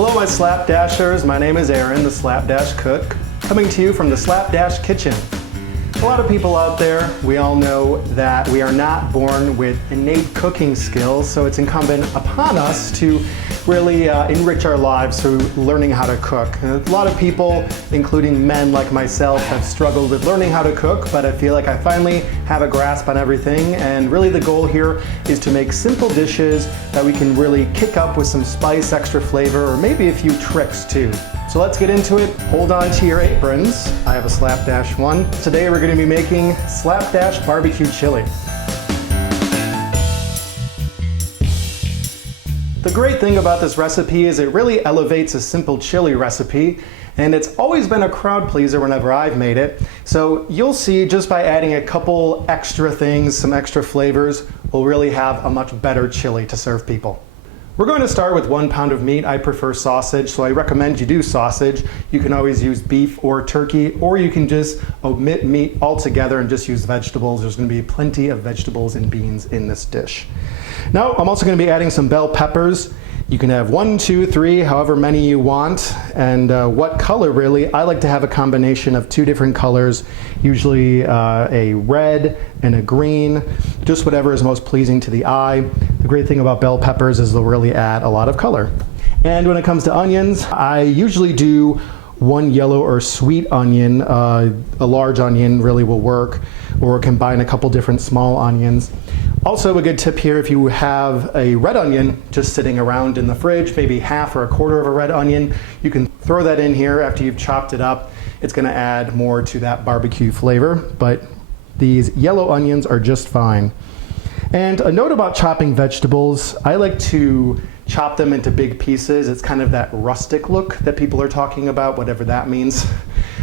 Hello my Slapdashers, my name is Aaron, the Slapdash Cook, coming to you from the Slapdash Kitchen. A lot of people out there, we all know that we are not born with innate cooking skills, so it's incumbent upon us to really enrich our lives through learning how to cook. And a lot of people, including men like myself, have struggled with learning how to cook, but I feel like I finally have a grasp on everything, and really the goal here is to make simple dishes that we can really kick up with some spice, extra flavor, or maybe a few tricks too. So let's get into it. Hold on to your aprons. I have a Slapdash one. Today we're going to be making Slapdash BBQ Chili. The great thing about this recipe is it really elevates a simple chili recipe, and it's always been a crowd pleaser whenever I've made it. So you'll see just by adding a couple extra things, some extra flavors, we'll really have a much better chili to serve people. We're going to start with 1 pound of meat. I prefer sausage, so I recommend you do sausage. You can always use beef or turkey, or you can just omit meat altogether and just use vegetables. There's going to be plenty of vegetables and beans in this dish. Now, I'm also going to be adding some bell peppers. You can have 1, 2, 3, however many you want. And what color really? I like to have a combination of 2 different colors, usually a red and a green, just whatever is most pleasing to the eye. The great thing about bell peppers is they'll really add a lot of color. And when it comes to onions, I usually do 1 yellow or sweet onion. A large onion really will work, or combine a couple different small onions. Also a good tip here, if you have a red onion just sitting around in the fridge, maybe half or a quarter of a red onion, you can throw that in here after you've chopped it up. It's going to add more to that barbecue flavor, but these yellow onions are just fine. And a note about chopping vegetables, I like to chop them into big pieces. It's kind of that rustic look that people are talking about, whatever that means.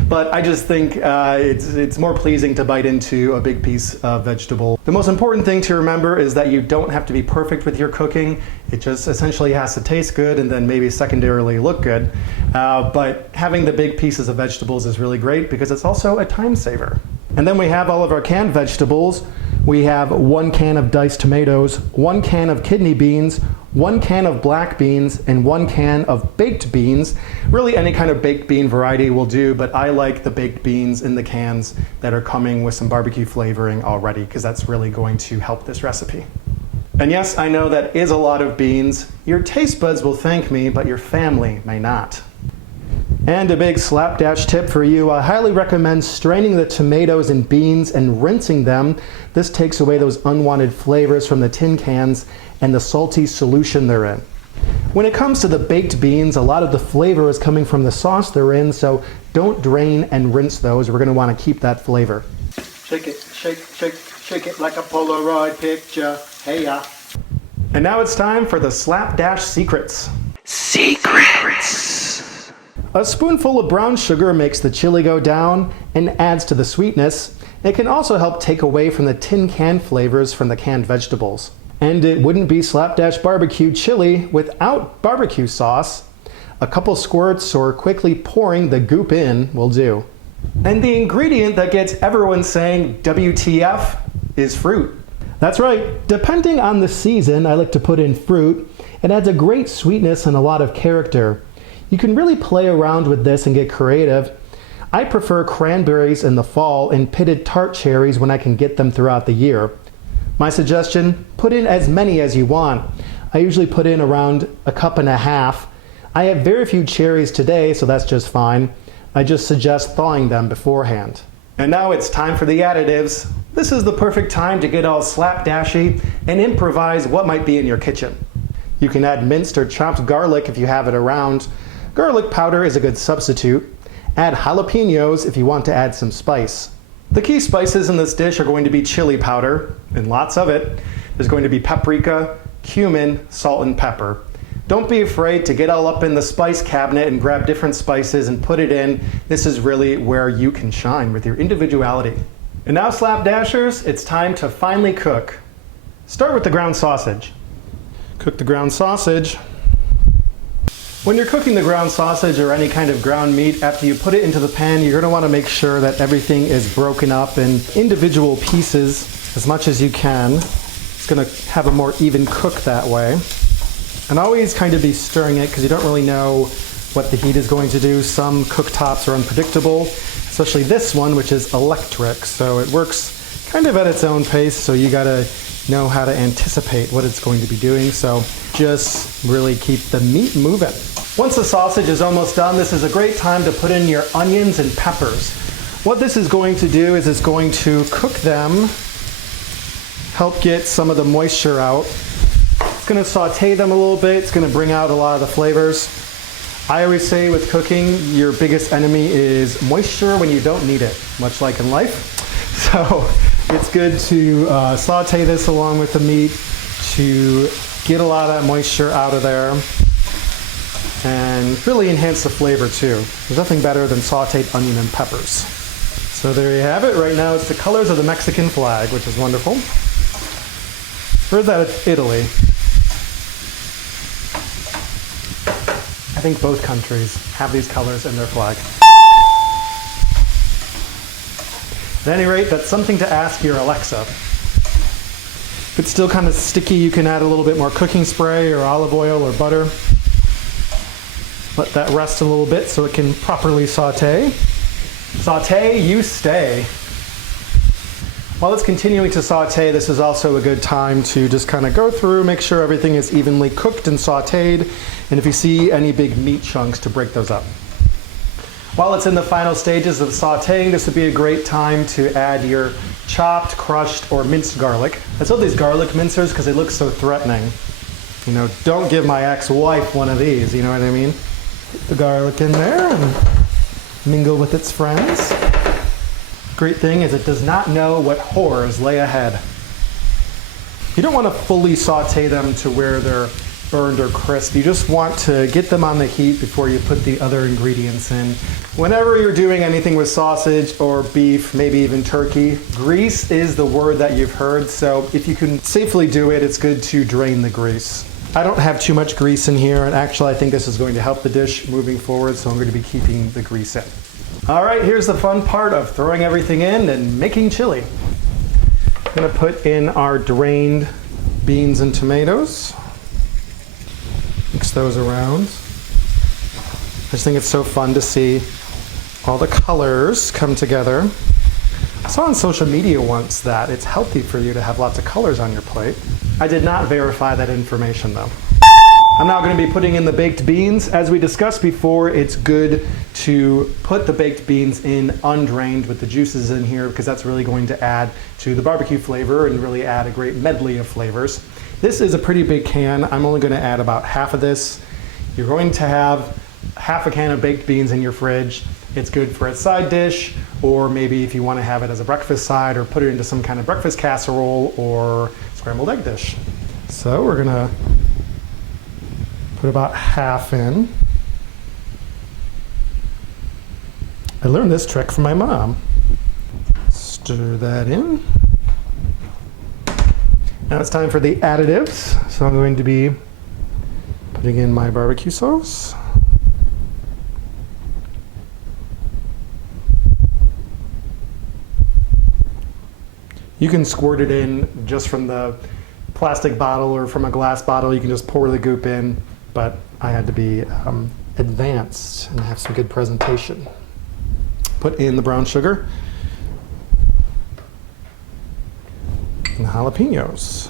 But I just think it's more pleasing to bite into a big piece of vegetable. The most important thing to remember is that you don't have to be perfect with your cooking. It just essentially has to taste good and then maybe secondarily look good. But having the big pieces of vegetables is really great because it's also a time saver. And then we have all of our canned vegetables. We have 1 can of diced tomatoes, 1 can of kidney beans, 1 can of black beans, and 1 can of baked beans. Really any kind of baked bean variety will do, but I like the baked beans in the cans that are coming with some barbecue flavoring already, because that's really going to help this recipe. And yes, I know that is a lot of beans. Your taste buds will thank me, but your family may not. And a big Slapdash tip for you, I highly recommend straining the tomatoes and beans and rinsing them. This takes away those unwanted flavors from the tin cans and the salty solution they're in. When it comes to the baked beans, a lot of the flavor is coming from the sauce they're in, so don't drain and rinse those. We're going to want to keep that flavor. Shake it, shake, shake, shake it like a Polaroid picture. Hey ya. And now it's time for the Slapdash secrets. Secrets. A spoonful of brown sugar makes the chili go down and adds to the sweetness. It can also help take away from the tin can flavors from the canned vegetables. And it wouldn't be Slapdash BBQ Chili without barbecue sauce. A couple squirts or quickly pouring the goop in will do. And the ingredient that gets everyone saying WTF is fruit. That's right, depending on the season, I like to put in fruit. It adds a great sweetness and a lot of character. You can really play around with this and get creative. I prefer cranberries in the fall and pitted tart cherries when I can get them throughout the year. My suggestion, put in as many as you want. I usually put in around 1.5 cups. I have very few cherries today, so that's just fine. I just suggest thawing them beforehand. And now it's time for the additives. This is the perfect time to get all slapdashy and improvise what might be in your kitchen. You can add minced or chopped garlic if you have it around. Garlic powder is a good substitute. Add jalapenos if you want to add some spice. The key spices in this dish are going to be chili powder, and lots of it. There's going to be paprika, cumin, salt, and pepper. Don't be afraid to get all up in the spice cabinet and grab different spices and put it in. This is really where you can shine with your individuality. And now, Slapdashers, it's time to finally cook. Start with the ground sausage. Cook the ground sausage. When you're cooking the ground sausage or any kind of ground meat, after you put it into the pan, you're going to want to make sure that everything is broken up in individual pieces as much as you can. It's going to have a more even cook that way. And always kind of be stirring it because you don't really know what the heat is going to do. Some cooktops are unpredictable, especially this one, which is electric. So it works kind of at its own pace, so you gotta know how to anticipate what it's going to be doing. So just really keep the meat moving. Once the sausage is almost done, this is a great time to put in your onions and peppers. What this is going to do is it's going to cook them, help get some of the moisture out. It's going to saute them a little bit. It's going to bring out a lot of the flavors. I always say with cooking, your biggest enemy is moisture when you don't need it, much like in life. So it's good to saute this along with the meat to get a lot of that moisture out of there and really enhance the flavor too. There's nothing better than sauteed onion and peppers. So there you have it. Right now it's the colors of the Mexican flag, which is wonderful. Heard that it's Italy. I think both countries have these colors in their flag. At any rate, that's something to ask your Alexa. If it's still kind of sticky, you can add a little bit more cooking spray or olive oil or butter. Let that rest a little bit so it can properly saute. Saute, you stay. While it's continuing to saute, this is also a good time to just kind of go through, make sure everything is evenly cooked and sauteed, and if you see any big meat chunks, to break those up. While it's in the final stages of sauteing, this would be a great time to add your chopped, crushed, or minced garlic. I sold these garlic mincers because they look so threatening. You know, don't give my ex-wife one of these, you know what I mean? Put the garlic in there and mingle with its friends. Great thing is it does not know what horrors lay ahead. You don't want to fully saute them to where they're burned or crisp. You just want to get them on the heat before you put the other ingredients in. Whenever you're doing anything with sausage or beef, maybe even turkey, grease is the word that you've heard. So if you can safely do it, it's good to drain the grease. I don't have too much grease in here, and actually I think this is going to help the dish moving forward, so I'm going to be keeping the grease in. All right, here's the fun part of throwing everything in and making chili. I'm gonna put in our drained beans and tomatoes. Mix those around. I just think it's so fun to see all the colors come together. I saw on social media once that it's healthy for you to have lots of colors on your plate. I did not verify that information though. I'm now going to be putting in the baked beans. As we discussed before, it's good to put the baked beans in undrained with the juices in here because that's really going to add to the barbecue flavor and really add a great medley of flavors. This is a pretty big can. I'm only going to add about half of this. You're going to have half a can of baked beans in your fridge. It's good for a side dish, or maybe if you want to have it as a breakfast side or put it into some kind of breakfast casserole or scrambled egg dish. So we're going to put about half in. I learned this trick from my mom. Stir that in. Now it's time for the additives. So I'm going to be putting in my barbecue sauce. You can squirt it in just from the plastic bottle or from a glass bottle. You can just pour the goop in, but I had to be advanced and have some good presentation. Put in the brown sugar and the jalapenos.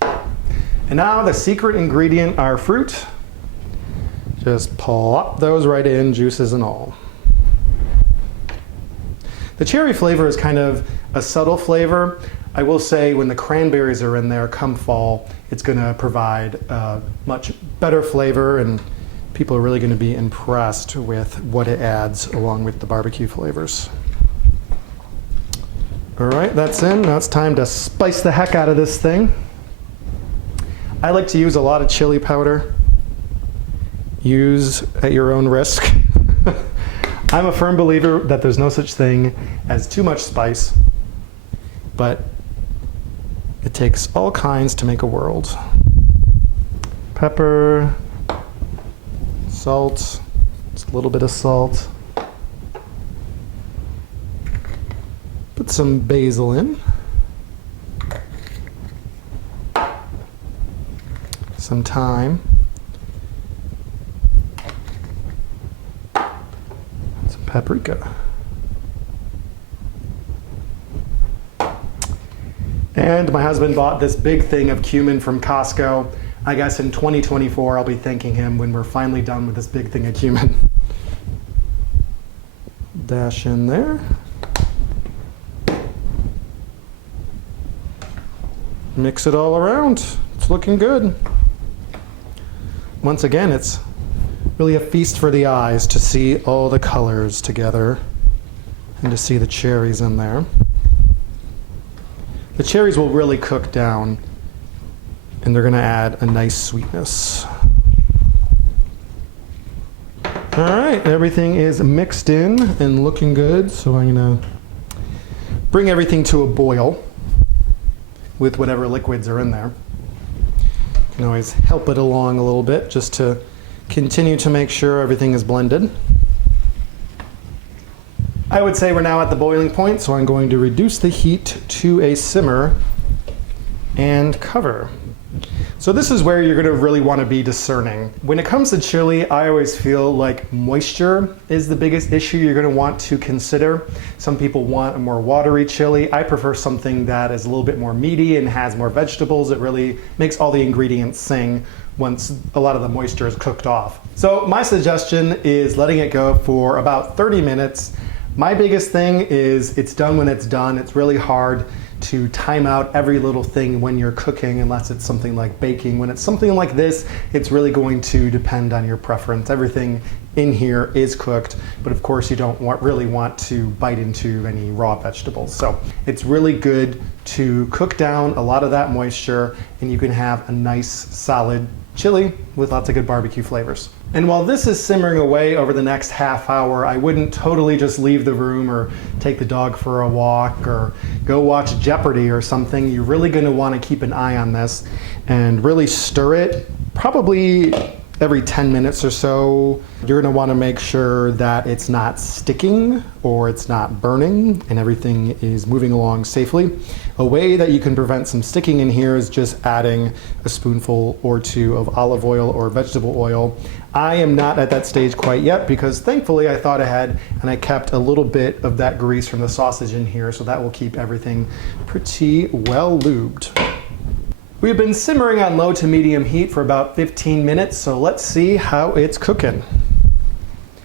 And now the secret ingredient, our fruit. Just plop those right in, juices and all. The cherry flavor is kind of a subtle flavor. I will say when the cranberries are in there come fall, it's going to provide a much better flavor, and people are really going to be impressed with what it adds along with the barbecue flavors. All right, that's in. Now it's time to spice the heck out of this thing. I like to use a lot of chili powder. Use at your own risk. I'm a firm believer that there's no such thing as too much spice, but it takes all kinds to make a world. Pepper, salt, just a little bit of salt. Put some basil in. some time. Some paprika. And my husband bought this big thing of cumin from Costco. I guess in 2024 I'll be thanking him when we're finally done with this big thing of cumin. Dash in there. Mix it all around. It's looking good. Once again, it's really a feast for the eyes to see all the colors together and to see the cherries in there. The cherries will really cook down and they're going to add a nice sweetness. All right, everything is mixed in and looking good, so I'm going to bring everything to a boil with whatever liquids are in there. You can always help it along a little bit just to continue to make sure everything is blended. I would say we're now at the boiling point, so I'm going to reduce the heat to a simmer and cover. So this is where you're going to really want to be discerning. When it comes to chili, I always feel like moisture is the biggest issue you're going to want to consider. Some people want a more watery chili. I prefer something that is a little bit more meaty and has more vegetables. It really makes all the ingredients sing once a lot of the moisture is cooked off. So my suggestion is letting it go for about 30 minutes. My biggest thing is it's done when it's done. It's really hard to time out every little thing when you're cooking unless it's something like baking. When it's something like this, it's really going to depend on your preference. Everything in here is cooked, but of course you don't really want to bite into any raw vegetables. So it's really good to cook down a lot of that moisture and you can have a nice solid chili with lots of good barbecue flavors. And while this is simmering away over the next half hour, I wouldn't totally just leave the room or take the dog for a walk or go watch Jeopardy or something. You're really going to want to keep an eye on this and really stir it probably every 10 minutes or so. You're going to want to make sure that it's not sticking or it's not burning and everything is moving along safely. A way that you can prevent some sticking in here is just adding a spoonful or two of olive oil or vegetable oil. I am not at that stage quite yet because thankfully I thought ahead and I kept a little bit of that grease from the sausage in here, so that will keep everything pretty well lubed. We've been simmering on low to medium heat for about 15 minutes, so let's see how it's cooking.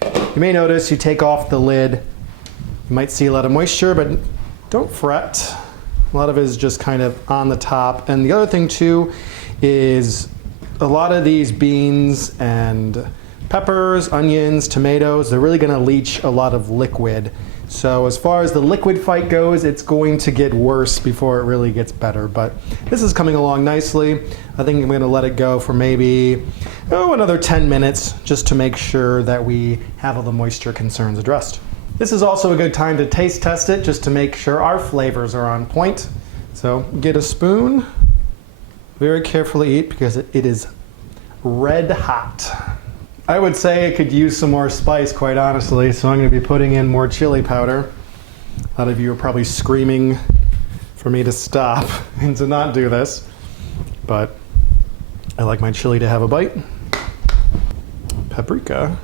You may notice you take off the lid. You might see a lot of moisture, but don't fret. A lot of it is just kind of on the top. And the other thing too is a lot of these beans and peppers, onions, tomatoes, they're really gonna leach a lot of liquid. So as far as the liquid fight goes, it's going to get worse before it really gets better. But this is coming along nicely. I think I'm gonna let it go for maybe another 10 minutes just to make sure that we have all the moisture concerns addressed. This is also a good time to taste test it just to make sure our flavors are on point. So get a spoon, very carefully eat because it is red hot. I would say it could use some more spice, quite honestly, so I'm going to be putting in more chili powder. A lot of you are probably screaming for me to stop and to not do this, but I like my chili to have a bite. Paprika.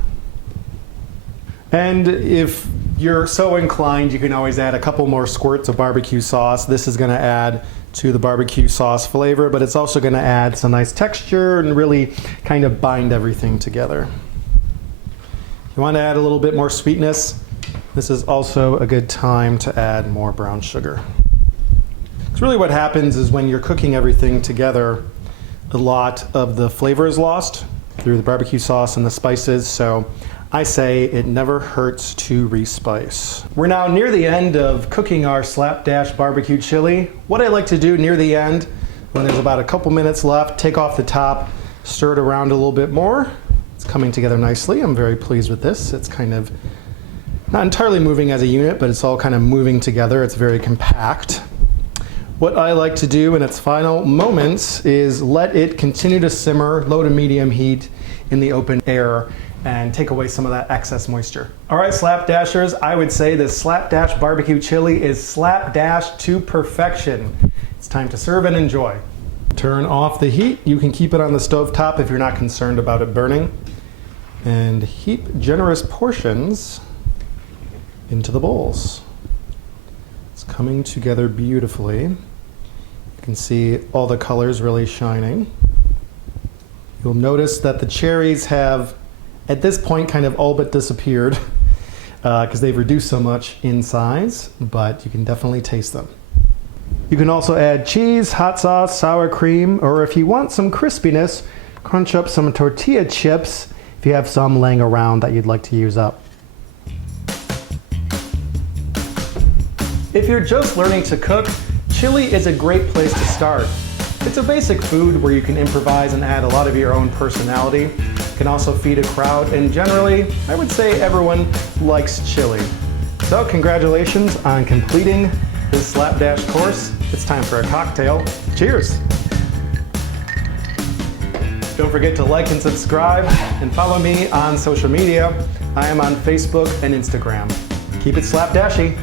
And if you're so inclined, you can always add a couple more squirts of barbecue sauce. This is going to add to the barbecue sauce flavor, but it's also going to add some nice texture and really kind of bind everything together. If you want to add a little bit more sweetness, this is also a good time to add more brown sugar. So really what happens is when you're cooking everything together, a lot of the flavor is lost through the barbecue sauce and the spices, so I say it never hurts to respice. We're now near the end of cooking our Slapdash barbecue chili. What I like to do near the end, when there's about a couple minutes left, take off the top, stir it around a little bit more. It's coming together nicely. I'm very pleased with this. It's kind of not entirely moving as a unit, but it's all kind of moving together. It's very compact. What I like to do in its final moments is let it continue to simmer, low to medium heat in the open air, and take away some of that excess moisture. All right, Slapdashers, I would say this Slapdash barbecue chili is slapdash to perfection. It's time to serve and enjoy. Turn off the heat. You can keep it on the stove top if you're not concerned about it burning. And heap generous portions into the bowls. It's coming together beautifully. You can see all the colors really shining. You'll notice that the cherries have, at this point, kind of all but disappeared because they've reduced so much in size, but you can definitely taste them. You can also add cheese, hot sauce, sour cream, or if you want some crispiness, crunch up some tortilla chips if you have some laying around that you'd like to use up. If you're just learning to cook, chili is a great place to start. It's a basic food where you can improvise and add a lot of your own personality. You can also feed a crowd, and generally, I would say everyone likes chili. So congratulations on completing this Slapdash course. It's time for a cocktail. Cheers! Don't forget to like and subscribe, and follow me on social media. I am on Facebook and Instagram. Keep it slapdashy.